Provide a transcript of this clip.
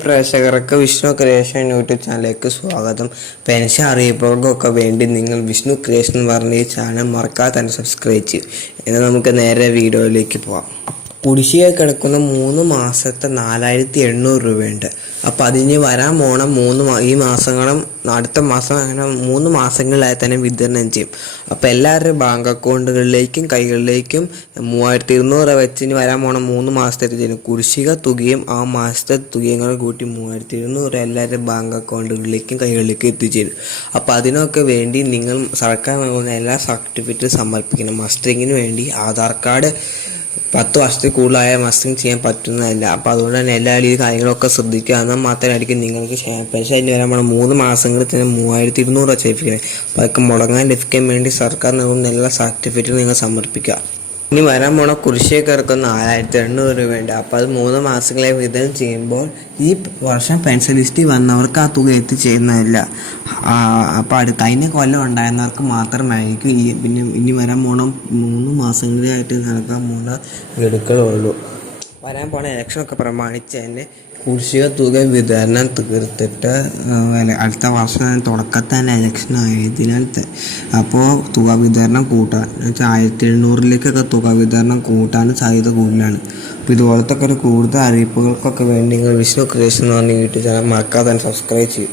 പ്രേക്ഷകർക്ക് Vishnu creation YouTube ചാനലിലേക്ക് സ്വാഗതം. പെൻഷൻ അറിയിപ്പുകൾക്കൊക്കെ വേണ്ടി നിങ്ങൾ വിഷ്ണു ക്രിയേഷൻ പറഞ്ഞ ഈ ചാനൽ മറക്കാതെ തന്നെ സബ്സ്ക്രൈബ് ചെയ്യും. എന്നാൽ നമുക്ക് നേരെ വീഡിയോയിലേക്ക് പോവാം. കുടിശ്ശിക കിടക്കുന്ന മൂന്ന് മാസത്തെ നാലായിരത്തി എണ്ണൂറ് രൂപയുണ്ട്. അപ്പോൾ അതിന് വരാൻ പോണ മൂന്ന് ഈ മാസങ്ങളും അടുത്ത മാസം അങ്ങനെ മൂന്ന് മാസങ്ങളിലായി തന്നെ വിതരണം ചെയ്യും. അപ്പോൾ എല്ലാവരുടെയും ബാങ്ക് അക്കൗണ്ടുകളിലേക്കും കൈകളിലേക്കും മൂവായിരത്തി ഇരുന്നൂറ് രൂപ വെച്ച് വരാൻ പോണ മൂന്ന് മാസത്തെ കുടിശ്ശിക തുകയും ആ മാസത്തെ തുകയും കൂടെ കൂട്ടി മൂവായിരത്തി ഇരുന്നൂറ് രൂപ എല്ലാവരുടെയും ബാങ്ക് അക്കൗണ്ടുകളിലേക്കും കൈകളിലേക്കും എത്തിച്ചേരും. അപ്പോൾ അതിനൊക്കെ വേണ്ടി നിങ്ങൾ സർക്കാർ നൽകുന്ന എല്ലാ സർട്ടിഫിക്കറ്റും സമർപ്പിക്കണം. മസ്റ്ററിങ്ങിന് വേണ്ടി ആധാർ കാർഡ് പത്ത് വർഷത്തിൽ കൂടുതലായ മസ്റ്റിങ് ചെയ്യാൻ പറ്റുന്നതല്ല. അപ്പം അതുകൊണ്ട് തന്നെ എല്ലാ രീതി കാര്യങ്ങളൊക്കെ ശ്രദ്ധിക്കുക. എന്നാൽ മാത്രമായിരിക്കും നിങ്ങൾക്ക് പെൻഷൻ അതിന് വരാൻ പോണ മൂന്ന് മാസങ്ങളിൽ തന്നെ മൂവായിരത്തി ഇരുന്നൂറ് രൂപ ലഭിക്കുന്നത് അപ്പോൾ അതൊക്കെ മുടങ്ങാൻ ലഭിക്കാൻ വേണ്ടി സർക്കാർ നൽകുന്ന എല്ലാ സർട്ടിഫിക്കറ്റും നിങ്ങൾ സമർപ്പിക്കുക. ഇനി വരാൻ പോണ കുരിശേ ഇറക്കുന്ന നാലായിരത്തി എണ്ണൂറ് രൂപയുണ്ട്. അപ്പോൾ അത് മൂന്ന് മാസങ്ങളെ വിതരണം ചെയ്യുമ്പോൾ ഈ വർഷം പെൻഷൻ ലിസ്റ്റിൽ വന്നവർക്ക് ആ തുക എത്തിച്ചേരുന്നതല്ല. അപ്പോൾ അടുത്ത കഴിഞ്ഞ കൊല്ലം ഉണ്ടായിരുന്നവർക്ക് മാത്രമായിരിക്കും ഈ പിന്നെ ഇനി വരാൻ പോണ മൂന്ന് മാസങ്ങളിലായിട്ട് നടക്കാൻ പോണ ഗഡുക്കളുള്ളൂ വരാൻ പോണ ഇലക്ഷനൊക്കെ പ്രമാണിച്ച് തന്നെ കുടിശ്ശിക തുക വിതരണം തീർത്തിട്ട് അടുത്ത വർഷം തുടക്കത്തിൽ തന്നെ ഇലക്ഷൻ ആയതിനാൽ അപ്പോൾ തുക വിതരണം കൂട്ടാൻ എന്നുവെച്ചാൽ ആയിരത്തി എണ്ണൂറിലേക്കൊക്കെ തുക വിതരണം കൂട്ടാൻ സാധ്യത കൂടുതലാണ്. അപ്പോൾ ഇതുപോലത്തെ ഒക്കെ ഒരു കൂടുതൽ അറിയിപ്പുകൾക്കൊക്കെ വേണ്ടി നിങ്ങൾ വിഷ്ണു ക്രിയേഷൻ എന്ന് പറഞ്ഞ യൂട്യൂബ് ചാനൽ മറക്കാതെ സബ്സ്ക്രൈബ് ചെയ്യും.